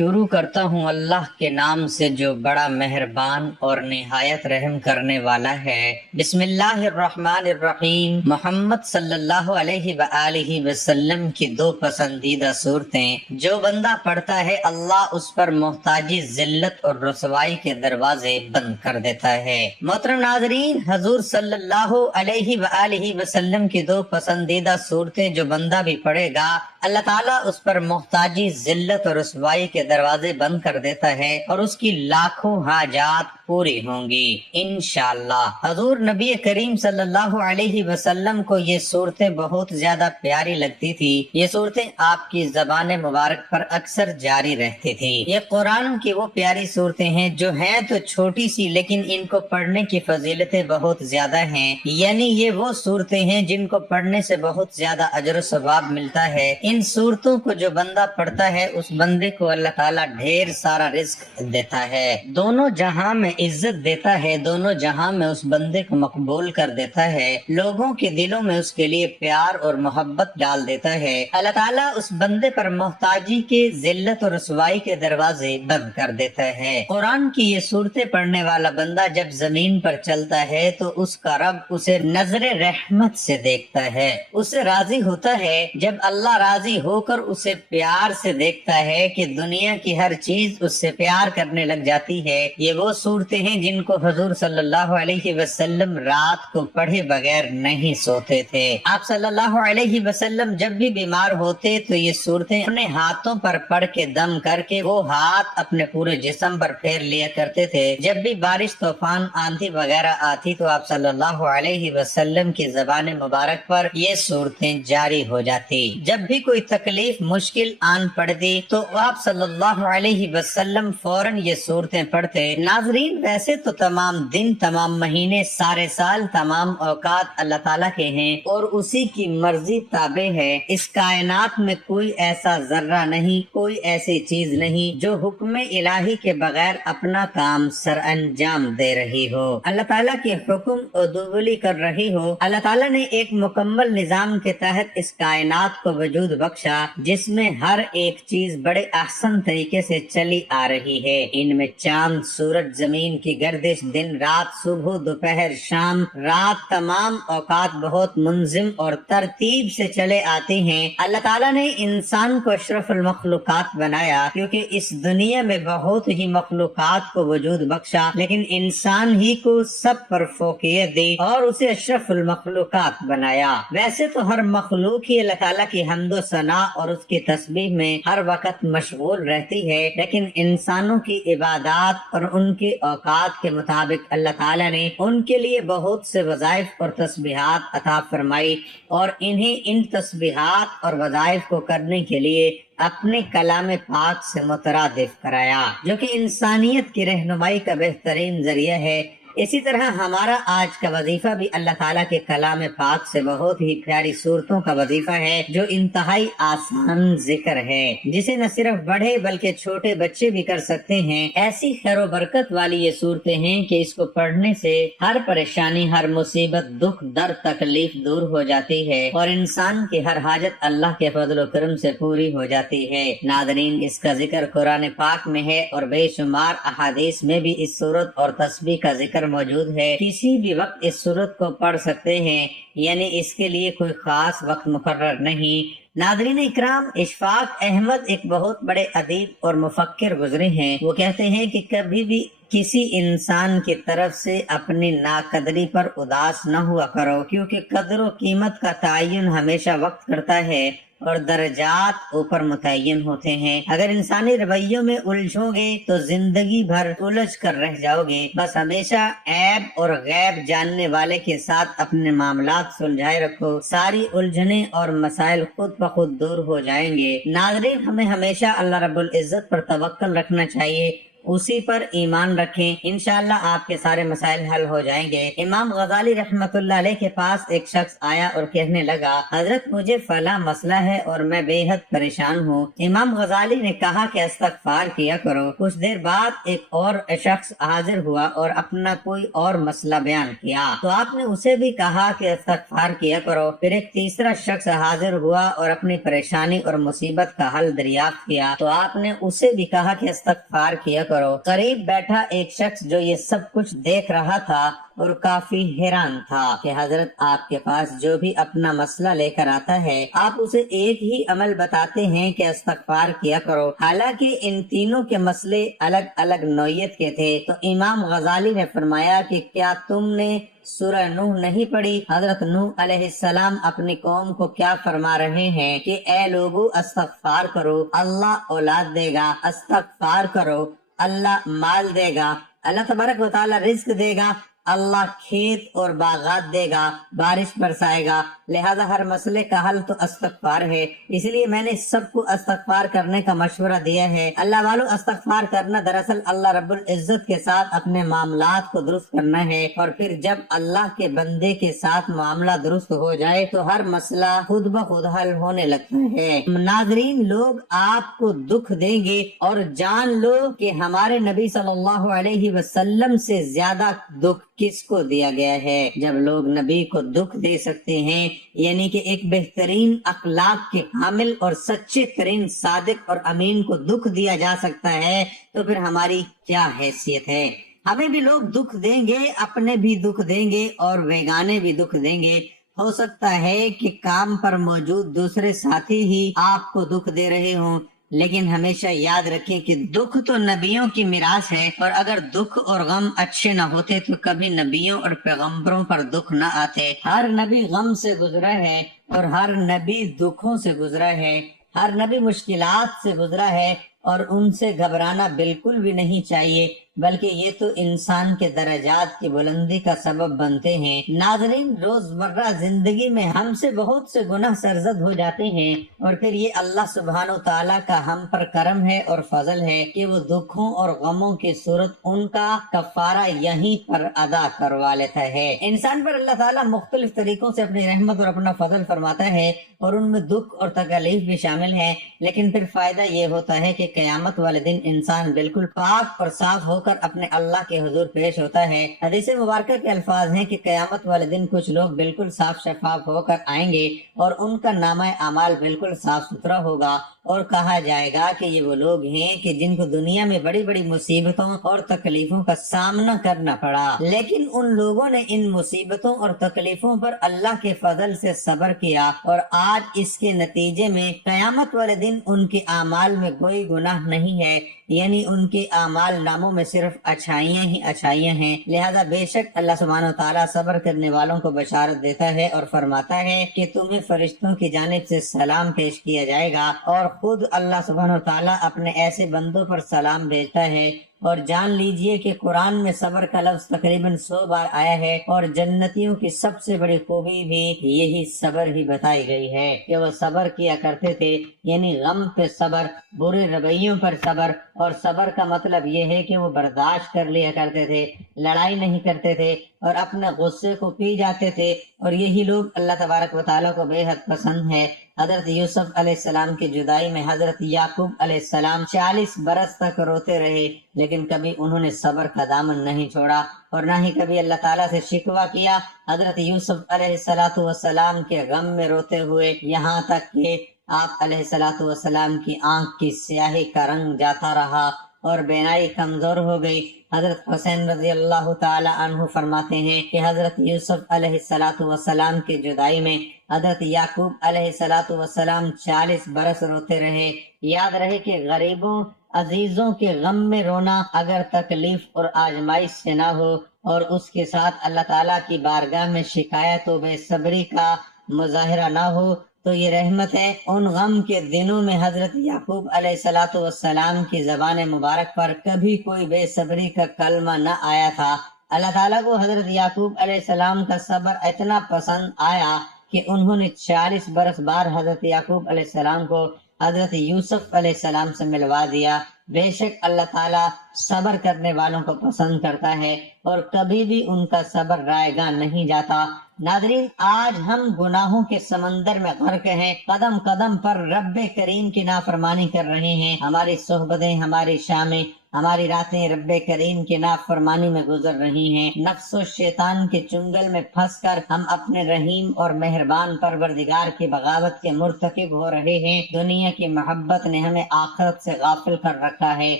شروع کرتا ہوں اللہ کے نام سے جو بڑا مہربان اور نہایت رحم کرنے والا ہے۔ بسم اللہ الرحمن الرحیم۔ محمد صلی اللہ علیہ وآلہ وسلم کی دو پسندیدہ صورتیں جو بندہ پڑھتا ہے اللہ اس پر محتاجی، ذلت اور رسوائی کے دروازے بند کر دیتا ہے۔ محترم ناظرین، حضور صلی اللہ علیہ وآلہ وسلم کی دو پسندیدہ صورتیں جو بندہ بھی پڑھے گا اللہ تعالیٰ اس پر محتاجی، ذلت اور رسوائی کے دروازے بند کر دیتا ہے اور اس کی لاکھوں حاجات پوری ہوں گی انشاءاللہ۔ حضور نبی کریم صلی اللہ علیہ وسلم کو یہ صورتیں بہت زیادہ پیاری لگتی تھی۔ یہ صورتیں آپ کی زبان مبارک پر اکثر جاری رہتی تھی۔ یہ قرآن کی وہ پیاری صورتیں ہیں جو ہیں تو چھوٹی سی لیکن ان کو پڑھنے کی فضیلتیں بہت زیادہ ہیں، یعنی یہ وہ صورتیں ہیں جن کو پڑھنے سے بہت زیادہ اجر و ثواب ملتا ہے۔ ان صورتوں کو جو بندہ پڑھتا ہے اس بندے کو اللہ تعالیٰ ڈھیر سارا رزق دیتا ہے، دونوں جہاں میں عزت دیتا ہے، دونوں جہاں میں اس بندے کو مقبول کر دیتا ہے، لوگوں کے دلوں میں اس کے لیے پیار اور محبت ڈال دیتا ہے۔ اللہ تعالیٰ اس بندے پر محتاجی کے، ذلت اور رسوائی کے دروازے بند کر دیتا ہے۔ قرآن کی یہ صورتیں پڑھنے والا بندہ جب زمین پر چلتا ہے تو اس کا رب اسے نظر رحمت سے دیکھتا ہے، اسے راضی ہوتا ہے۔ جب اللہ راضی ہو کر اسے پیار سے دیکھتا ہے کہ دنیا کی ہر چیز اس سے پیار کرنے لگ جاتی ہے۔ یہ وہ صورتیں ہیں جن کو حضور صلی اللہ علیہ وسلم رات کو پڑھے بغیر نہیں سوتے تھے۔ آپ صلی اللہ علیہ وسلم جب بھی بیمار ہوتے تو یہ صورتیں اپنے ہاتھوں پر پڑھ کے دم کر کے وہ ہاتھ اپنے پورے جسم پر پھیر لیا کرتے تھے۔ جب بھی بارش، طوفان، آندھی وغیرہ آتی تو آپ صلی اللہ علیہ وسلم کی زبان مبارک پر یہ صورتیں جاری ہو جاتی۔ جب بھی کوئی تکلیف، مشکل آن پڑتی تو آپ صلی اللہ علیہ وسلم فوراً یہ صورتیں پڑھتے۔ ناظرین، ویسے تو تمام دن، تمام مہینے، سارے سال، تمام اوقات اللہ تعالیٰ کے ہیں اور اسی کی مرضی تابع ہے۔ اس کائنات میں کوئی ایسا ذرہ نہیں، کوئی ایسی چیز نہیں جو حکم الہی کے بغیر اپنا کام سر انجام دے رہی ہو، اللہ تعالیٰ کے حکم عدولی کر رہی ہو۔ اللہ تعالیٰ نے ایک مکمل نظام کے تحت اس کائنات کو وجود بخشا جس میں ہر ایک چیز بڑے احسن طریقے سے چلی آ رہی ہے۔ ان میں چاند، سورج، زمین کی گردش، دن رات، صبح دوپہر شام، رات، تمام اوقات بہت منظم اور ترتیب سے چلے آتے ہیں۔ اللہ تعالیٰ نے انسان کو اشرف المخلوقات بنایا کیونکہ اس دنیا میں بہت ہی مخلوقات کو وجود بخشا، لیکن انسان ہی کو سب پر فوقیت دی اور اسے اشرف المخلوقات بنایا۔ ویسے تو ہر مخلوق ہی اللہ تعالیٰ کی حمد و ثنا اور اس کی تسبیح میں ہر وقت مشغول رہتی ہے، لیکن انسانوں کی عبادات اور ان کے اوقات کے مطابق اللہ تعالیٰ نے ان کے لیے بہت سے وظائف اور تسبیحات عطا فرمائی اور انہیں ان تسبیحات اور وظائف کو کرنے کے لیے اپنے کلام پاک سے مترادف کرایا، جو کہ انسانیت کی رہنمائی کا بہترین ذریعہ ہے۔ اسی طرح ہمارا آج کا وظیفہ بھی اللہ تعالیٰ کے کلام پاک سے بہت ہی پیاری صورتوں کا وظیفہ ہے جو انتہائی آسان ذکر ہے، جسے نہ صرف بڑے بلکہ چھوٹے بچے بھی کر سکتے ہیں۔ ایسی خیر و برکت والی یہ صورتیں ہیں کہ اس کو پڑھنے سے ہر پریشانی، ہر مصیبت، دکھ، درد، تکلیف دور ہو جاتی ہے اور انسان کی ہر حاجت اللہ کے فضل و کرم سے پوری ہو جاتی ہے۔ ناظرین، اس کا ذکر قرآن پاک میں ہے اور بے شمار احادیث میں بھی اس صورت اور تسبیح کا ذکر موجود ہے۔ کسی بھی وقت اس صورت کو پڑھ سکتے ہیں، یعنی اس کے لیے کوئی خاص وقت مقرر نہیں۔ ناظرین اکرام، اشفاق احمد ایک بہت بڑے ادیب اور مفکر گزرے ہیں۔ وہ کہتے ہیں کہ کبھی بھی کسی انسان کی طرف سے اپنی ناقدری پر اداس نہ ہوا کرو، کیونکہ قدر و قیمت کا تعین ہمیشہ وقت کرتا ہے اور درجات اوپر متعین ہوتے ہیں۔ اگر انسانی رویوں میں الجھو گے تو زندگی بھر الجھ کر رہ جاؤ گے۔ بس ہمیشہ عیب اور غیب جاننے والے کے ساتھ اپنے معاملات سلجھائے رکھو، ساری الجھنیں اور مسائل خود بخود دور ہو جائیں گے۔ ناظرین، ہمیں ہمیشہ اللہ رب العزت پر توکل رکھنا چاہیے اسی پر ایمان رکھیں، انشاءاللہ آپ کے سارے مسائل حل ہو جائیں گے۔ امام غزالی رحمت اللہ علیہ کے پاس ایک شخص آیا اور کہنے لگا، حضرت مجھے فلاں مسئلہ ہے اور میں بے حد پریشان ہوں۔ امام غزالی نے کہا کہ استغفار کیا کرو۔ کچھ دیر بعد ایک اور شخص حاضر ہوا اور اپنا کوئی اور مسئلہ بیان کیا تو آپ نے اسے بھی کہا کہ استغفار کیا کرو۔ پھر ایک تیسرا شخص حاضر ہوا اور اپنی پریشانی اور مصیبت کا حل دریافت کیا تو آپ نے اسے بھی کہا کہ استغفار کیا کرو۔ قریب بیٹھا ایک شخص جو یہ سب کچھ دیکھ رہا تھا اور کافی حیران تھا کہ حضرت آپ کے پاس جو بھی اپنا مسئلہ لے کر آتا ہے آپ اسے ایک ہی عمل بتاتے ہیں کہ استغفار کیا کرو، حالانکہ ان تینوں کے مسئلے الگ الگ نوعیت کے تھے۔ تو امام غزالی نے فرمایا کہ کیا تم نے سورہ نوح نہیں پڑھی؟ حضرت نوح علیہ السلام اپنی قوم کو کیا فرما رہے ہیں کہ اے لوگو استغفار کرو، اللہ اولاد دے گا، استغفار کرو، اللہ مال دے گا، اللہ تبارک و تعالی رزق دے گا، اللہ کھیت اور باغات دے گا، بارش برسائے گا، لہذا ہر مسئلے کا حل تو استغفار ہے۔ اس لیے میں نے سب کو استغفار کرنے کا مشورہ دیا ہے۔ اللہ والو، استغفار کرنا دراصل اللہ رب العزت کے ساتھ اپنے معاملات کو درست کرنا ہے، اور پھر جب اللہ کے بندے کے ساتھ معاملہ درست ہو جائے تو ہر مسئلہ خود بخود حل ہونے لگتا ہے۔ ناظرین، لوگ آپ کو دکھ دیں گے اور جان لو کہ ہمارے نبی صلی اللہ علیہ وسلم سے زیادہ دکھ کس کو دیا گیا ہے؟ جب لوگ نبی کو دکھ دے سکتے ہیں، یعنی کہ ایک بہترین اخلاق کے حامل اور سچے ترین صادق اور امین کو دکھ دیا جا سکتا ہے تو پھر ہماری کیا حیثیت ہے؟ ہمیں بھی لوگ دکھ دیں گے، اپنے بھی دکھ دیں گے اور بیگانے بھی دکھ دیں گے۔ ہو سکتا ہے کہ کام پر موجود دوسرے ساتھی ہی آپ کو دکھ دے رہے ہوں، لیکن ہمیشہ یاد رکھیں کہ دکھ تو نبیوں کی میراث ہے، اور اگر دکھ اور غم اچھے نہ ہوتے تو کبھی نبیوں اور پیغمبروں پر دکھ نہ آتے۔ ہر نبی غم سے گزرا ہے اور ہر نبی دکھوں سے گزرا ہے، ہر نبی مشکلات سے گزرا ہے، اور ان سے گھبرانا بالکل بھی نہیں چاہیے، بلکہ یہ تو انسان کے درجات کی بلندی کا سبب بنتے ہیں۔ ناظرین، روزمرہ زندگی میں ہم سے بہت سے گناہ سرزد ہو جاتے ہیں، اور پھر یہ اللہ سبحانہ و تعالیٰ کا ہم پر کرم ہے اور فضل ہے کہ وہ دکھوں اور غموں کی صورت ان کا کفارہ یہیں پر ادا کروا لیتا ہے۔ انسان پر اللہ تعالیٰ مختلف طریقوں سے اپنی رحمت اور اپنا فضل فرماتا ہے، اور ان میں دکھ اور تکلیف بھی شامل ہیں، لیکن پھر فائدہ یہ ہوتا ہے کہ قیامت والے دن انسان بالکل پاک اور صاف ہو کر اپنے اللہ کے حضور پیش ہوتا ہے۔ حدیث مبارکہ کے الفاظ ہیں کہ قیامت والے دن کچھ لوگ بالکل صاف شفاف ہو کر آئیں گے اور ان کا نامہ اعمال بالکل صاف ستھرا ہوگا، اور کہا جائے گا کہ یہ وہ لوگ ہیں کہ جن کو دنیا میں بڑی بڑی مصیبتوں اور تکلیفوں کا سامنا کرنا پڑا، لیکن ان لوگوں نے ان مصیبتوں اور تکلیفوں پر اللہ کے فضل سے صبر کیا، اور آج اس کے نتیجے میں قیامت والے دن ان کے اعمال میں کوئی گناہ نہیں ہے، یعنی ان کے اعمال ناموں میں صرف اچھائیاں ہی اچھائیاں ہیں۔ لہذا بے شک اللہ سبحانہ و تعالیٰ صبر کرنے والوں کو بشارت دیتا ہے اور فرماتا ہے کہ تمہیں فرشتوں کی جانب سے سلام پیش کیا جائے گا، اور خود اللہ سبحانہ و تعالیٰ اپنے ایسے بندوں پر سلام بھیجتا ہے۔ اور جان لیجئے کہ قرآن میں صبر کا لفظ تقریباً 100 بار آیا ہے، اور جنتیوں کی سب سے بڑی خوبی بھی یہی صبر ہی بتائی گئی ہے کہ وہ صبر کیا کرتے تھے، یعنی غم پہ صبر، برے رویوں پر صبر، اور صبر کا مطلب یہ ہے کہ وہ برداشت کر لیا کرتے تھے، لڑائی نہیں کرتے تھے اور اپنے غصے کو پی جاتے تھے، اور یہی لوگ اللہ تبارک و تعالیٰ کو بے حد پسند ہے۔ حضرت یوسف علیہ السلام کی جدائی میں حضرت یعقوب علیہ السلام 40 برس تک روتے رہے، لیکن کبھی انہوں نے صبر کا دامن نہیں چھوڑا اور نہ ہی کبھی اللہ تعالیٰ سے شکوہ کیا۔ حضرت یوسف علیہ السلام کے غم میں روتے ہوئے یہاں تک کہ آپ علیہ السلام کی آنکھ کی سیاہی کا رنگ جاتا رہا اور بینائی کمزور ہو گئی۔ حضرت حسین رضی اللہ تعالی عنہ فرماتے ہیں کہ حضرت یوسف علیہ السلام کی جدائی میں حضرت یعقوب علیہ السلام 40 برس روتے رہے۔ یاد رہے کہ غریبوں عزیزوں کے غم میں رونا اگر تکلیف اور آزمائش سے نہ ہو اور اس کے ساتھ اللہ تعالیٰ کی بارگاہ میں شکایت و بے صبری کا مظاہرہ نہ ہو تو یہ رحمت ہے۔ ان غم کے دنوں میں حضرت یعقوب علیہ السلام کی زبان مبارک پر کبھی کوئی بے صبری کا کلمہ نہ آیا تھا۔ اللہ تعالیٰ کو حضرت یعقوب علیہ السلام کا صبر اتنا پسند آیا کہ انہوں نے 40 برس بعد حضرت یعقوب علیہ السلام کو حضرت یوسف علیہ السلام سے ملوا دیا۔ بے شک اللہ تعالیٰ صبر کرنے والوں کو پسند کرتا ہے اور کبھی بھی ان کا صبر رائے گاں نہیں جاتا۔ ناظرین، آج ہم گناہوں کے سمندر میں غرق ہیں، قدم قدم پر رب کریم کی نافرمانی کر رہے ہیں۔ ہماری صحبتیں، ہماری شامیں، ہماری راتیں رب کریم کی نافرمانی میں گزر رہی ہیں۔ نفس و شیطان کے چنگل میں پھنس کر ہم اپنے رحیم اور مہربان پروردگار کی بغاوت کے مرتکب ہو رہے ہیں۔ دنیا کی محبت نے ہمیں آخرت سے غافل کر رکھا ہے،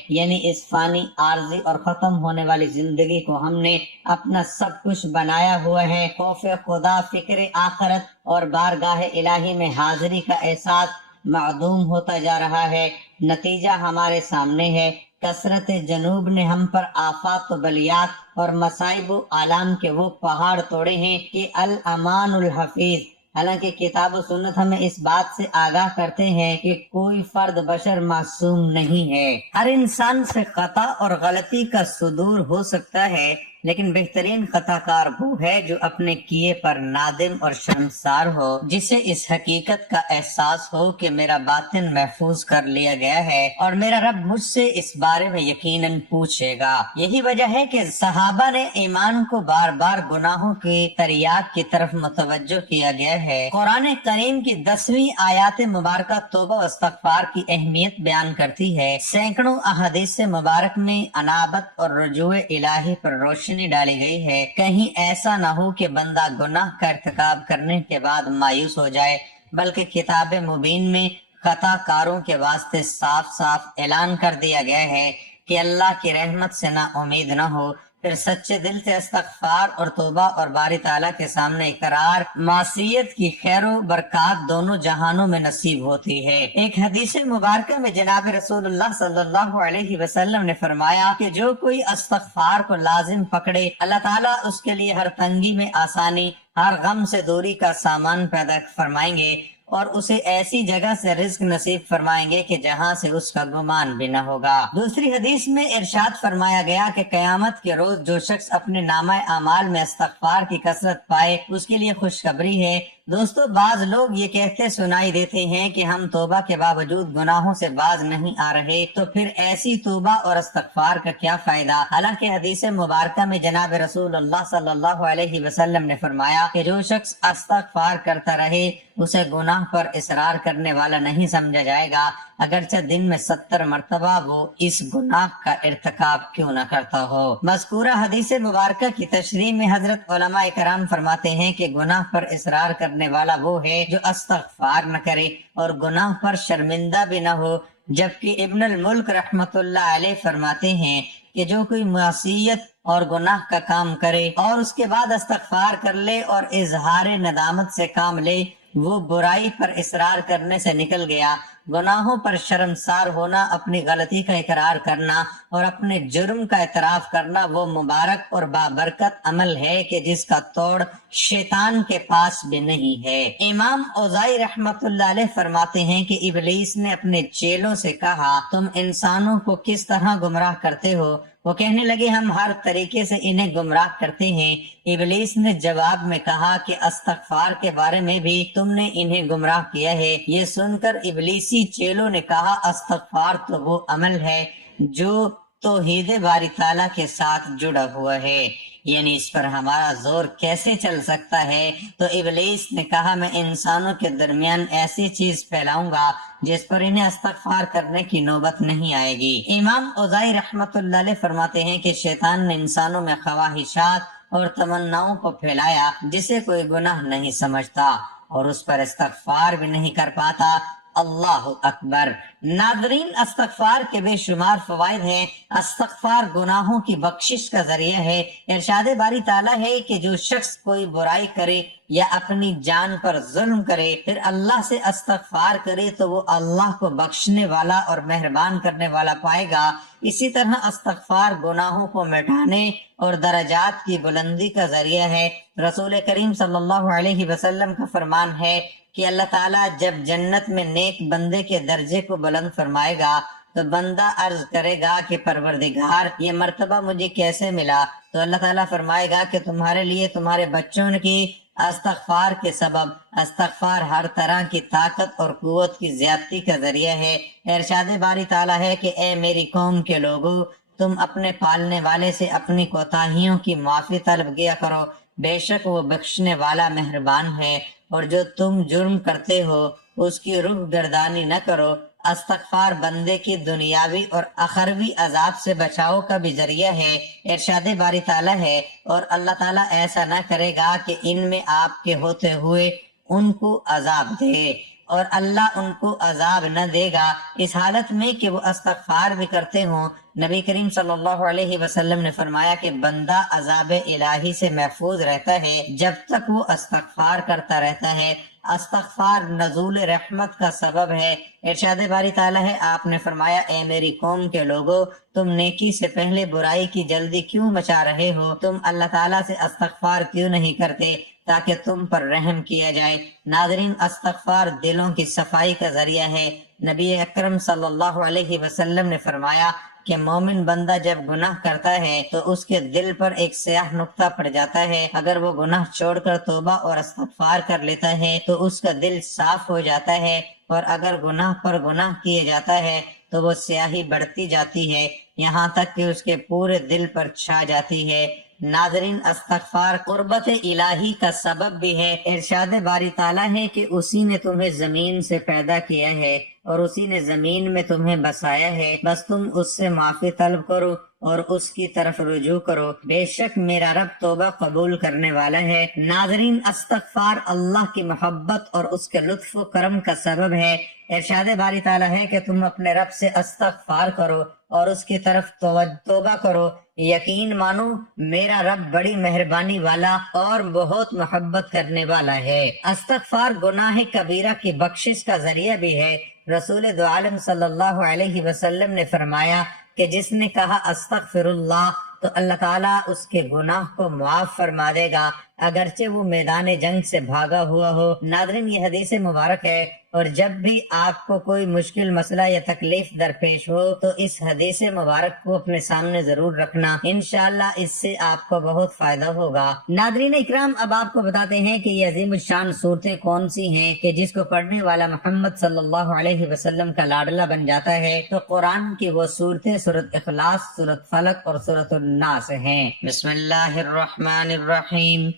یعنی اس فانی، عارضی اور ختم ہونے والی زندگی کو ہم نے اپنا سب کچھ بنایا ہوا ہے۔ خوف خدا، فکر آخرت اور بارگاہ الہی میں حاضری کا احساس معدوم ہوتا جا رہا ہے۔ نتیجہ ہمارے سامنے ہے۔ کثرت جنوب نے ہم پر آفات و بلیات اور مصائب و آلام کے وہ پہاڑ توڑے ہیں کہ الامان الحفیظ۔ حالانکہ کتاب و سنت ہمیں اس بات سے آگاہ کرتے ہیں کہ کوئی فرد بشر معصوم نہیں ہے۔ ہر انسان سے خطا اور غلطی کا صدور ہو سکتا ہے، لیکن بہترین خطا کار وہ ہے جو اپنے کیے پر نادم اور شرمسار ہو، جسے اس حقیقت کا احساس ہو کہ میرا باطن محفوظ کر لیا گیا ہے اور میرا رب مجھ سے اس بارے میں یقیناً پوچھے گا۔ یہی وجہ ہے کہ صحابہ نے ایمان کو بار بار گناہوں کی تریاق کی طرف متوجہ کیا گیا ہے۔ قرآن کریم کی 10ویں آیات مبارکہ توبہ و استغفار کی اہمیت بیان کرتی ہے۔ سینکڑوں احادیث مبارک میں انابت اور رجوع الہی پر روشنی ڈالی گئی ہے۔ کہیں ایسا نہ ہو کہ بندہ گناہ کا ارتکاب کرنے کے بعد مایوس ہو جائے، بلکہ کتاب مبین میں خطا کاروں کے واسطے صاف صاف اعلان کر دیا گیا ہے کہ اللہ کی رحمت سے نہ امید نہ ہو۔ پھر سچے دل سے استغفار اور توبہ اور باری تعالیٰ کے سامنے اقرار معصیت کی خیر و برکات دونوں جہانوں میں نصیب ہوتی ہے۔ ایک حدیث مبارکہ میں جناب رسول اللہ صلی اللہ علیہ وسلم نے فرمایا کہ جو کوئی استغفار کو لازم پکڑے، اللہ تعالیٰ اس کے لیے ہر تنگی میں آسانی، ہر غم سے دوری کا سامان پیدا فرمائیں گے اور اسے ایسی جگہ سے رزق نصیب فرمائیں گے کہ جہاں سے اس کا گمان بھی نہ ہوگا۔ دوسری حدیث میں ارشاد فرمایا گیا کہ قیامت کے روز جو شخص اپنے نامہ اعمال میں استغفار کی کثرت پائے، اس کے لیے خوشخبری ہے۔ دوستو، بعض لوگ یہ کہتے سنائی دیتے ہیں کہ ہم توبہ کے باوجود گناہوں سے باز نہیں آ رہے، تو پھر ایسی توبہ اور استغفار کا کیا فائدہ؟ حالانکہ حدیث مبارکہ میں جناب رسول اللہ صلی اللہ علیہ وسلم نے فرمایا کہ جو شخص استغفار کرتا رہے اسے گناہ پر اصرار کرنے والا نہیں سمجھا جائے گا، اگرچہ دن میں 70 مرتبہ وہ اس گناہ کا ارتکاب کیوں نہ کرتا ہو۔ مذکورہ حدیث مبارکہ کی تشریح میں حضرت علماء کرام فرماتے ہیں کہ گناہ پر اصرار کرنے والا وہ ہے جو استغفار نہ کرے اور گناہ پر شرمندہ بھی نہ ہو، جبکہ ابن الملک رحمت اللہ علیہ فرماتے ہیں کہ جو کوئی معصیت اور گناہ کا کام کرے اور اس کے بعد استغفار کر لے اور اظہار ندامت سے کام لے، وہ برائی پر اصرار کرنے سے نکل گیا۔ گناہوں پر شرمسار ہونا، اپنی غلطی کا اقرار کرنا اور اپنے جرم کا اعتراف کرنا وہ مبارک اور بابرکت عمل ہے کہ جس کا توڑ شیطان کے پاس بھی نہیں ہے۔ امام اوزائی رحمت اللہ علیہ فرماتے ہیں کہ ابلیس نے اپنے چیلوں سے کہا، تم انسانوں کو کس طرح گمراہ کرتے ہو؟ وہ کہنے لگے، ہم ہر طریقے سے انہیں گمراہ کرتے ہیں۔ ابلیس نے جواب میں کہا کہ استغفار کے بارے میں بھی تم نے انہیں گمراہ کیا ہے۔ یہ سن کر ابلیسی چیلوں نے کہا، استغفار تو وہ عمل ہے جو توحید باری تعالیٰ کے ساتھ جڑا ہوا ہے، یعنی اس پر ہمارا زور کیسے چل سکتا ہے؟ تو ابلیس نے کہا، میں انسانوں کے درمیان ایسی چیز پھیلاؤں گا جس پر انہیں استغفار کرنے کی نوبت نہیں آئے گی۔ امام اوزائی رحمت اللہ علیہ فرماتے ہیں کہ شیطان نے انسانوں میں خواہشات اور تمناؤں کو پھیلایا جسے کوئی گناہ نہیں سمجھتا اور اس پر استغفار بھی نہیں کر پاتا۔ اللہ اکبر۔ ناظرین، استغفار کے بے شمار فوائد ہیں۔ استغفار گناہوں کی بخشش کا ذریعہ ہے۔ ارشاد باری تعالیٰ ہے کہ جو شخص کوئی برائی کرے یا اپنی جان پر ظلم کرے پھر اللہ سے استغفار کرے تو وہ اللہ کو بخشنے والا اور مہربان کرنے والا پائے گا۔ اسی طرح استغفار گناہوں کو مٹانے اور درجات کی بلندی کا ذریعہ ہے۔ رسول کریم صلی اللہ علیہ وسلم کا فرمان ہے کہ اللہ تعالیٰ جب جنت میں نیک بندے کے درجے کو بلند فرمائے گا تو بندہ عرض کرے گا کہ پروردگار، یہ مرتبہ مجھے کیسے ملا؟ تو اللہ تعالیٰ فرمائے گا کہ تمہارے لیے تمہارے بچوں کی استغفار کے سبب استغفار ہر طرح کی طاقت اور قوت کی زیادتی کا ذریعہ ہے۔ ارشاد باری تعالیٰ ہے کہ اے میری قوم کے لوگو، تم اپنے پالنے والے سے اپنی کوتاہیوں کی معافی طلب کیا کرو، بے شک وہ بخشنے والا مہربان ہے، اور جو تم جرم کرتے ہو اس کی رخ گردانی نہ کرو۔ استغفار بندے کی دنیاوی اور اخروی عذاب سے بچاؤ کا بھی ذریعہ ہے۔ ارشاد باری تعالیٰ ہے، اور اللہ تعالیٰ ایسا نہ کرے گا کہ ان میں آپ کے ہوتے ہوئے ان کو عذاب دے، اور اللہ ان کو عذاب نہ دے گا اس حالت میں کہ وہ استغفار بھی کرتے ہوں۔ نبی کریم صلی اللہ علیہ وسلم نے فرمایا کہ بندہ عذاب الہی سے محفوظ رہتا ہے جب تک وہ استغفار کرتا رہتا ہے۔ استغفار نزول رحمت کا سبب ہے۔ ارشاد باری تعالیٰ ہے، آپ نے فرمایا اے میری قوم کے لوگو، تم نیکی سے پہلے برائی کی جلدی کیوں مچا رہے ہو؟ تم اللہ تعالیٰ سے استغفار کیوں نہیں کرتے تاکہ تم پر رحم کیا جائے؟ ناظرین، استغفار دلوں کی صفائی کا ذریعہ ہے۔ نبی اکرم صلی اللہ علیہ وسلم نے فرمایا کہ مومن بندہ جب گناہ کرتا ہے تو اس کے دل پر ایک سیاہ نقطہ پڑ جاتا ہے۔ اگر وہ گناہ چھوڑ کر توبہ اور استغفار کر لیتا ہے تو اس کا دل صاف ہو جاتا ہے، اور اگر گناہ پر گناہ کیے جاتا ہے تو وہ سیاہی بڑھتی جاتی ہے یہاں تک کہ اس کے پورے دل پر چھا جاتی ہے۔ ناظرین، استغفار قربت الہی کا سبب بھی ہے۔ ارشاد باری تعالیٰ ہے کہ اسی نے تمہیں زمین سے پیدا کیا ہے اور اسی نے زمین میں تمہیں بسایا ہے، بس تم اس سے معافی طلب کرو اور اس کی طرف رجوع کرو، بے شک میرا رب توبہ قبول کرنے والا ہے۔ ناظرین، استغفار اللہ کی محبت اور اس کے لطف و کرم کا سبب ہے۔ ارشاد باری تعالیٰ ہے کہ تم اپنے رب سے استغفار کرو اور اس کی طرف توبہ کرو، یقین مانو میرا رب بڑی مہربانی والا اور بہت محبت کرنے والا ہے۔ استغفار گناہ کبیرہ کی بخشش کا ذریعہ بھی ہے۔ رسول دو عالم صلی اللہ علیہ وسلم نے فرمایا کہ جس نے کہا استغفر اللہ تو اللہ تعالیٰ اس کے گناہ کو معاف فرما دے گا، اگرچہ وہ میدان جنگ سے بھاگا ہوا ہو۔ ناظرین، یہ حدیث مبارک ہے، اور جب بھی آپ کو کوئی مشکل مسئلہ یا تکلیف درپیش ہو تو اس حدیث مبارک کو اپنے سامنے ضرور رکھنا، انشاءاللہ اس سے آپ کو بہت فائدہ ہوگا۔ ناظرین اکرام، اب آپ کو بتاتے ہیں کہ یہ عظیم الشان صورتیں کون سی ہیں کہ جس کو پڑھنے والا محمد صلی اللہ علیہ وسلم کا لاڈلا بن جاتا ہے۔ تو قرآن کی وہ صورتیں سورۃ اخلاص، سورۃ فلق اور سورۃ الناس ہیں۔ بسم اللہ الرحمن الرحیم،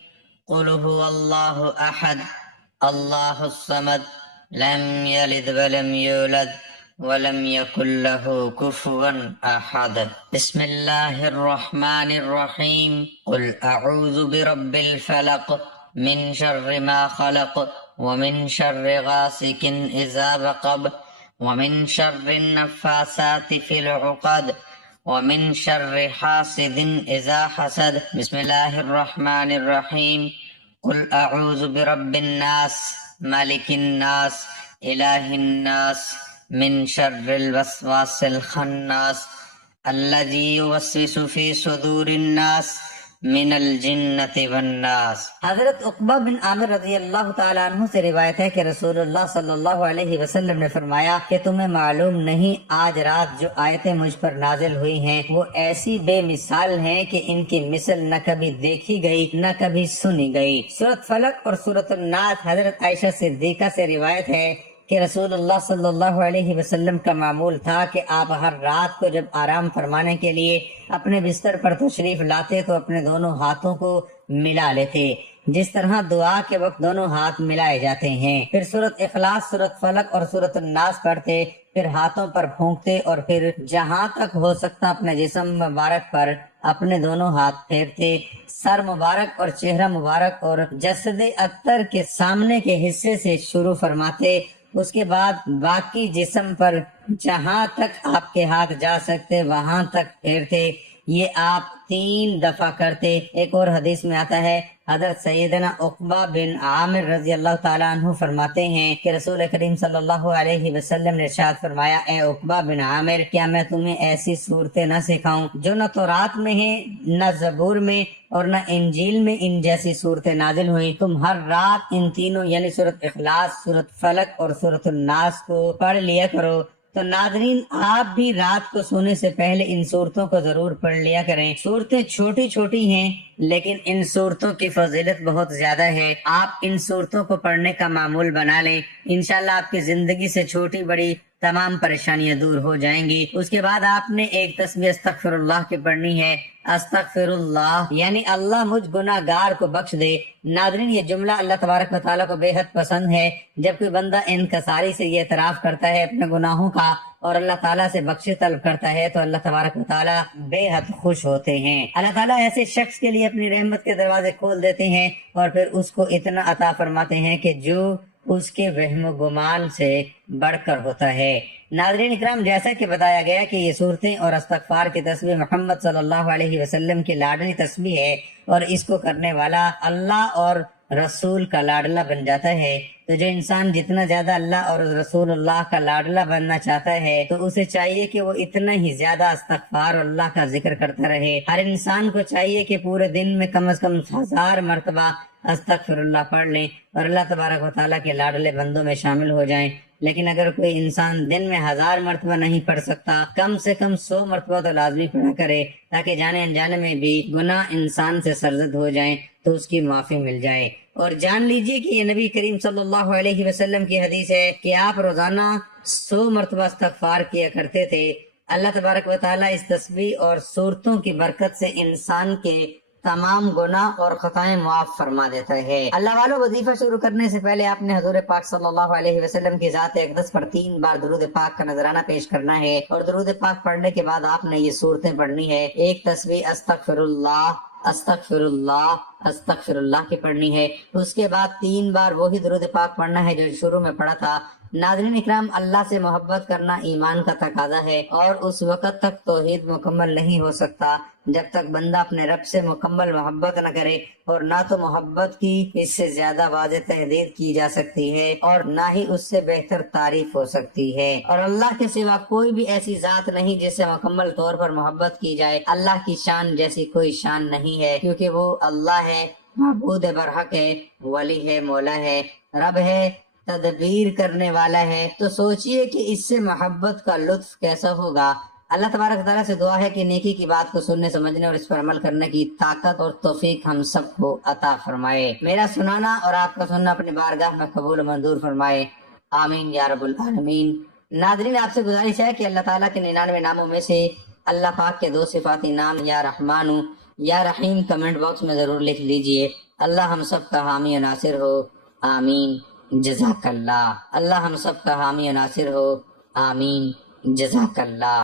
قل هو اللہ احد اللہ الصمد لم يلد ولم يولد ولم يكن له كفوا احد۔ بسم اللہ الرحمن الرحیم، قل اعوذ برب الفلق من شر ما خلق ومن شر غاسق اذا وقب ومن شر النفاثات في العقد ومن شر حاسد اذا حسد۔ بسم اللہ الرحمن الرحیم، قل اعوذ برب الناس ملک الناس الہ الناس من شر الوسواس الخناس الذی یوسوس فی صدور الناس من الجنۃ والناس۔ حضرت عقبہ بن عامر رضی اللہ تعالیٰ عنہ سے روایت ہے کہ رسول اللہ صلی اللہ علیہ وسلم نے فرمایا کہ تمہیں معلوم نہیں آج رات جو آیتیں مجھ پر نازل ہوئی ہیں وہ ایسی بے مثال ہیں کہ ان کی مثل نہ کبھی دیکھی گئی نہ کبھی سنی گئی۔ سورۃ فلق اور سورۃ الناس حضرت عائشہ صدیقہ سے روایت ہے کہ رسول اللہ صلی اللہ علیہ وسلم کا معمول تھا کہ آپ ہر رات کو جب آرام فرمانے کے لیے اپنے بستر پر تشریف لاتے تو اپنے دونوں ہاتھوں کو ملا لیتے، جس طرح دعا کے وقت دونوں ہاتھ ملائے جاتے ہیں۔ پھر سورۃ اخلاص، سورۃ فلق اور سورۃ الناس پڑھتے، پھر ہاتھوں پر پھونکتے اور پھر جہاں تک ہو سکتا اپنے جسم مبارک پر اپنے دونوں ہاتھ پھیرتے، سر مبارک اور چہرہ مبارک اور جسد اکثر کے سامنے کے حصے سے شروع فرماتے، اس کے بعد باقی جسم پر جہاں تک آپ کے ہاتھ جا سکتے وہاں تک پھیرتے۔ یہ آپ 3 دفعہ کرتے۔ ایک اور حدیث میں آتا ہے، حضرت سیدنا عقبہ بن عامر رضی اللہ تعالیٰ عنہ فرماتے ہیں کہ رسول کریم صلی اللہ علیہ وسلم نے ارشاد فرمایا، اے عقبہ بن عامر، کیا میں تمہیں ایسی صورتیں نہ سکھاؤں جو نہ تورات میں ہیں نہ زبور میں اور نہ انجیل میں ان جیسی صورتیں نازل ہوئی؟ تم ہر رات ان تینوں یعنی سورۃ اخلاص، سورۃ فلق اور سورۃ الناس کو پڑھ لیا کرو، تو ناظرین آپ بھی رات کو سونے سے پہلے ان صورتوں کو ضرور پڑھ لیا کریں۔ صورتیں چھوٹی چھوٹی ہیں لیکن ان صورتوں کی فضیلت بہت زیادہ ہے۔ آپ ان صورتوں کو پڑھنے کا معمول بنا لیں، انشاءاللہ آپ کی زندگی سے چھوٹی بڑی تمام پریشانیاں دور ہو جائیں گی۔ اس کے بعد آپ نے ایک تسبیح استغفر اللہ کی پڑھنی ہے، استغفر اللہ یعنی اللہ مجھ گناہ گار کو بخش دے۔ ناظرین یہ جملہ اللہ تبارک و تعالیٰ کو بے حد پسند ہے۔ جب کوئی بندہ انکساری سے یہ اعتراف کرتا ہے اپنے گناہوں کا اور اللہ تعالیٰ سے بخشش طلب کرتا ہے تو اللہ تبارک و تعالیٰ بے حد خوش ہوتے ہیں۔ اللہ تعالیٰ ایسے شخص کے لیے اپنی رحمت کے دروازے کھول دیتے ہیں اور پھر اس کو اتنا عطا فرماتے ہیں کہ جو اس کے وہم و گمان سے بڑھ کر ہوتا ہے۔ ناظرین اکرام، جیسا کہ بتایا گیا کہ یہ صورتیں اور استغفار کی تسبیح محمد صلی اللہ علیہ وسلم کی لاڈلی تسبیح ہے اور اس کو کرنے والا اللہ اور رسول کا لاڈلا بن جاتا ہے۔ تو جو انسان جتنا زیادہ اللہ اور رسول اللہ کا لاڈلا بننا چاہتا ہے تو اسے چاہیے کہ وہ اتنا ہی زیادہ استغفار اللہ کا ذکر کرتا رہے۔ ہر انسان کو چاہیے کہ پورے دن میں کم از کم 1000 مرتبہ استغفر اللہ پڑھ لیں اور اللہ تبارک و تعالیٰ کے لاڈلے بندوں میں شامل ہو جائیں۔ لیکن اگر کوئی انسان دن میں 1000 مرتبہ نہیں پڑھ سکتا، کم سے کم 100 مرتبہ تو لازمی پڑھا کرے تاکہ جانے انجانے میں بھی گناہ انسان سے سرزد ہو جائیں تو اس کی معافی مل جائے۔ اور جان لیجئے کہ یہ نبی کریم صلی اللہ علیہ وسلم کی حدیث ہے کہ آپ روزانہ 100 مرتبہ استغفار کیا کرتے تھے۔ اللہ تبارک و تعالیٰ اس تسبیح اور صورتوں کی برکت سے انسان کے تمام گناہ اور خطائیں معاف فرما دیتا ہے۔ اللہ والوں، وظیفہ شروع کرنے سے پہلے آپ نے حضور پاک صلی اللہ علیہ وسلم کی ذات اقدس پر 3 بار درود پاک کا نذرانہ پیش کرنا ہے اور درود پاک پڑھنے کے بعد آپ نے یہ صورتیں پڑھنی ہے۔ ایک تسبیح استغفر اللہ استغفر اللہ استغفر اللہ کی پڑھنی ہے، اس کے بعد 3 بار وہی درود پاک پڑھنا ہے جو شروع میں پڑھا تھا۔ ناظرین اکرام، اللہ سے محبت کرنا ایمان کا تقاضا ہے اور اس وقت تک توحید مکمل نہیں ہو سکتا جب تک بندہ اپنے رب سے مکمل محبت نہ کرے، اور نہ تو محبت کی اس سے زیادہ واضح تحریر کی جا سکتی ہے اور نہ ہی اس سے بہتر تعریف ہو سکتی ہے۔ اور اللہ کے سوا کوئی بھی ایسی ذات نہیں جس سے مکمل طور پر محبت کی جائے۔ اللہ کی شان جیسی کوئی شان نہیں ہے، کیونکہ وہ اللہ ہے، معبود برحق ہے، ولی ہے، مولا ہے، رب ہے، تدبیر کرنے والا ہے۔ تو سوچئے کہ اس سے محبت کا لطف کیسا ہوگا۔ اللہ تبارک تعالیٰ سے دعا ہے کہ نیکی کی بات کو سننے سمجھنے اور اس پر عمل کرنے کی طاقت اور توفیق ہم سب کو عطا فرمائے۔ میرا سنانا اور آپ کا سننا اپنی بارگاہ میں قبول و منظور فرمائے، آمین یا رب العالمین۔ ناظرین، آپ سے گزارش ہے کہ اللہ تعالیٰ کے 99 ناموں میں سے اللہ پاک کے 2 صفاتی نام یا رحمان یا رحیم کمنٹ باکس میں ضرور لکھ لیجئے۔ اللہ ہم سب کا حامی و ناصر ہو، آمین، جزاک اللہ۔ اللہ ہم سب کا حامی و ناصر ہو، آمین، جزاک اللہ۔